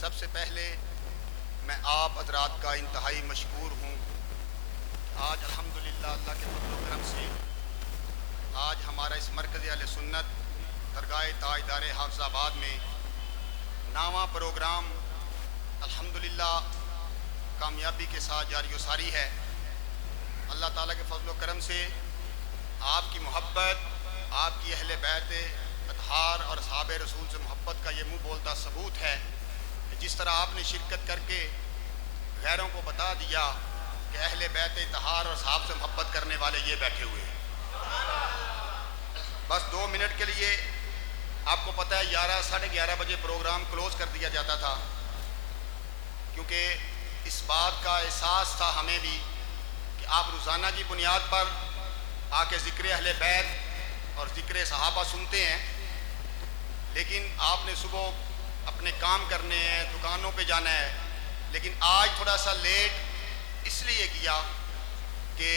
سب سے پہلے میں آپ حضرات کا انتہائی مشکور ہوں۔ آج الحمدللہ اللہ کے فضل و کرم سے آج ہمارا اس مرکز اہل سنت درگاہ تاجدار حافظ آباد میں 9واں پروگرام الحمدللہ کامیابی کے ساتھ جاری و ساری ہے۔ اللہ تعالیٰ کے فضل و کرم سے آپ کی محبت، آپ کی اہل بیت اطہار اور اصحاب رسول سے محبت کا یہ منہ بولتا ثبوت ہے کہ جس طرح آپ نے شرکت کر کے غیروں کو بتا دیا کہ اہل بیت اطہار اور اصحاب سے محبت کرنے والے یہ بیٹھے ہوئے ہیں۔ بس 2 منٹ کے لیے، آپ کو پتہ ہے 11 ساڑھے 11 بجے پروگرام کلوز کر دیا جاتا تھا، کیونکہ اس بات کا احساس تھا ہمیں بھی کہ آپ روزانہ کی بنیاد پر آ کے ذکر اہل بیت اور ذکر صحابہ سنتے ہیں، لیکن آپ نے صبح اپنے کام کرنے ہیں، دکانوں پہ جانا ہے، لیکن آج تھوڑا سا لیٹ اس لیے کیا کہ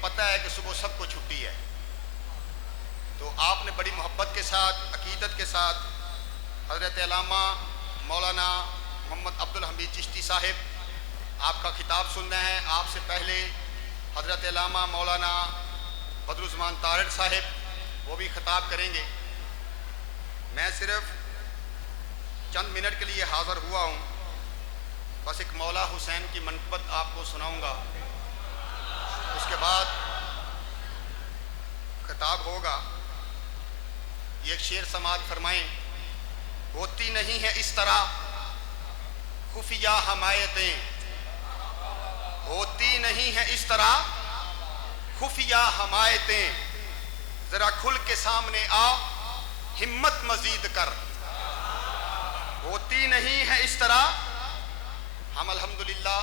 پتہ ہے کہ صبح سب کو چھٹی ہے۔ تو آپ نے بڑی محبت کے ساتھ، عقیدت کے ساتھ حضرت علامہ مولانا محمد عبدالحمید چشتی صاحب آپ کا خطاب سننا ہے۔ آپ سے پہلے حضرت علامہ مولانا بدرالزمان طارڑ صاحب وہ بھی خطاب کریں گے۔ میں صرف چند منٹ کے لیے حاضر ہوا ہوں، بس ایک مولا حسین کی منقبت آپ کو سناؤں گا، اس کے بعد خطاب ہوگا۔ یہ ایک شعر سماعت فرمائیں۔ ہوتی نہیں ہے اس طرح خفیہ حمایتیں، ہوتی نہیں ہے اس طرح خفیہ حمایتیں، ذرا کھل کے سامنے آ ہمت مزید کر۔ ہوتی نہیں ہے اس طرح۔ ہم الحمدللہ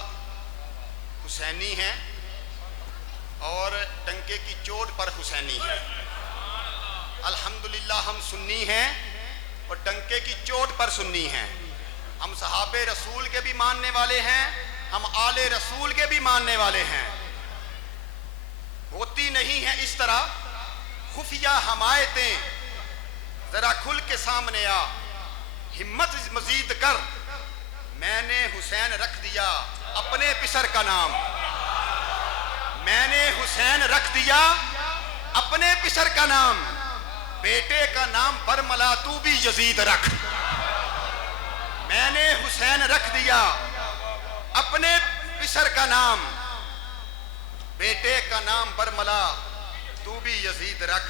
حسینی ہیں اور ڈنکے کی چوٹ پر حسینی ہیں۔ الحمدللہ ہم سنی ہیں اور ڈنکے کی چوٹ پر سنی ہیں۔ ہم صحاب رسول کے بھی ماننے والے ہیں، ہم آل رسول کے بھی ماننے والے ہیں۔ ہوتی نہیں ہے اس طرح خفیہ حمایتیں، ذرا کھل کے سامنے آ ہمت مزید کر۔ میں نے حسین رکھ دیا اپنے پسر کا نام، میں نے حسین رکھ دیا اپنے پسر کا نام، بیٹے کا نام برملا تو بھی یزید رکھ۔ میں نے حسین رکھ دیا اپنے پسر کا نام، بیٹے کا نام برملا تو بھی یزید رکھ۔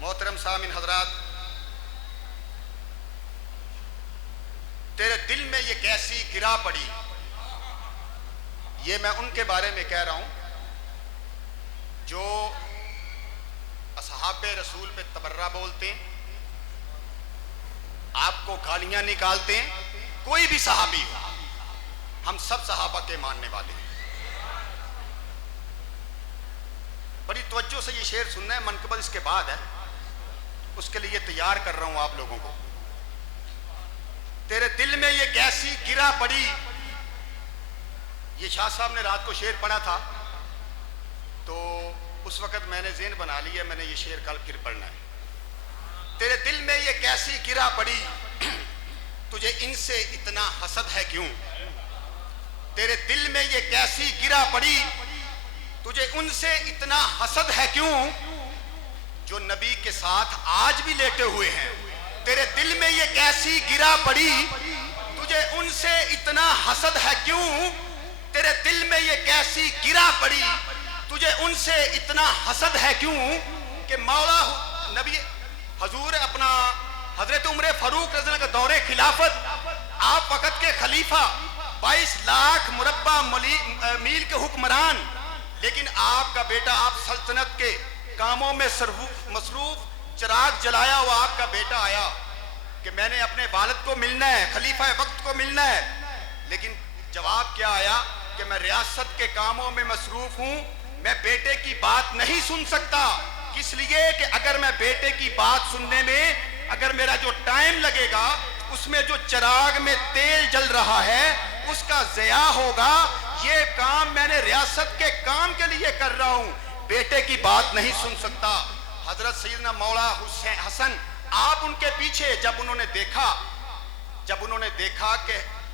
محترم سامعین حضرات، تیرے دل میں یہ کیسی گرا پڑی، یہ میں ان کے بارے میں کہہ رہا ہوں جو اصحاب رسول پہ تبرہ بولتے ہیں، آپ کو گالیاں نکالتے ہیں۔ کوئی بھی صحابی ہو، ہم سب صحابہ کے ماننے والے ہیں۔ بڑی توجہ سے یہ شعر سننا ہے، منقبت اس کے بعد ہے، اس کے لیے تیار کر رہا ہوں آپ لوگوں کو۔ تیرے دل میں یہ کیسی گرا پڑی، یہ شاہ صاحب نے رات کو شعر پڑھا تھا تو اس وقت میں نے ذہن بنا لیا میں نے یہ شعر کل پھر پڑھنا ہے۔ تیرے دل میں یہ کیسی گرا پڑی، تجھے ان سے اتنا حسد ہے کیوں؟ تیرے دل میں یہ کیسی گرا پڑی، تجھے ان سے اتنا حسد ہے کیوں؟ جو نبی کے ساتھ آج بھی لیٹے ہوئے ہیں۔ تیرے دل میں یہ کیسی گرا پڑی، تجھے ان سے اتنا حسد ہے کیوں؟ تیرے دل میں یہ کیسی گرا پڑی، تجھے ان سے اتنا حسد ہے کیوں؟ کہ مولا نبی حضور اپنا حضرت عمر فاروق رضی اللہ عنہ کا دور خلافت، آپ وقت کے خلیفہ، 22 لاکھ مربع میل کے حکمران، لیکن آپ کا بیٹا، آپ سلطنت کے کاموں میں مصروف، چراغ جلایا ہوا آپ کا بیٹا آیا کہ میں نے اپنے والد کو ملنا ہے، خلیفہ وقت کو ملنا ہے، لیکن جواب کیا آیا کہ میں ریاست کے کاموں میں مصروف ہوں، میں بیٹے کی بات نہیں سن سکتا۔ اس لیے کہ اگر میں بیٹے کی بات سننے میں اگر میرا جو ٹائم لگے گا، اس میں جو چراغ میں تیل جل رہا ہے اس کا ضیاع ہوگا۔ یہ کام میں نے ریاست کے کام کے لیے کر رہا ہوں، بیٹے کی بات نہیں سن سکتا۔ حضرت سیدنا مولا حسن، آپ ان کے پیچھے جب انہوں نے دیکھا کہ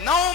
9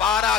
12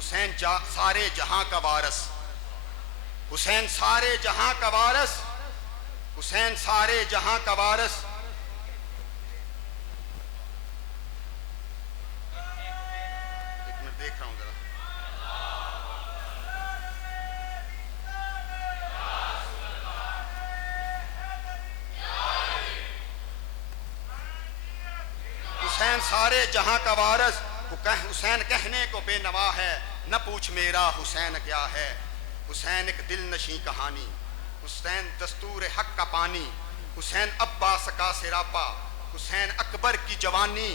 حسین سارے جہاں کا وارث، حسین سارے جہاں کا وارث، حسین سارے جہاں کا وارث۔ ایک منٹ دیکھ رہا ہوں ذرا۔ حسین سارے جہاں کا وارث، حسین کہنے کو بے نوا ہے، نہ پوچھ میرا حسین کیا ہے۔ حسین ایک دل نشیں کہانی، حسین دستور حق کا پانی، حسین عباس کا سراپا، حسین اکبر کی جوانی،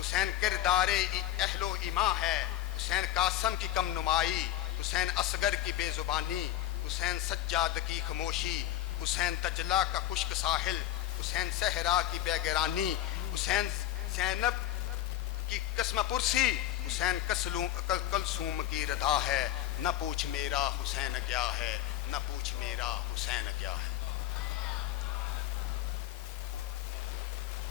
حسین کردار اہل و ایما ہے، حسین قاسم کی کم نمائی، حسین اصغر کی بے زبانی، حسین سجاد کی خاموشی، حسین دجلہ کا خشک ساحل، حسین صحرا کی بے گرانی، حسین زینب کی قسم پرسی، حسین کلثوم کی رضا ہے، نہ پوچھ میرا حسین کیا ہے، نہ پوچھ میرا حسین کیا ہے۔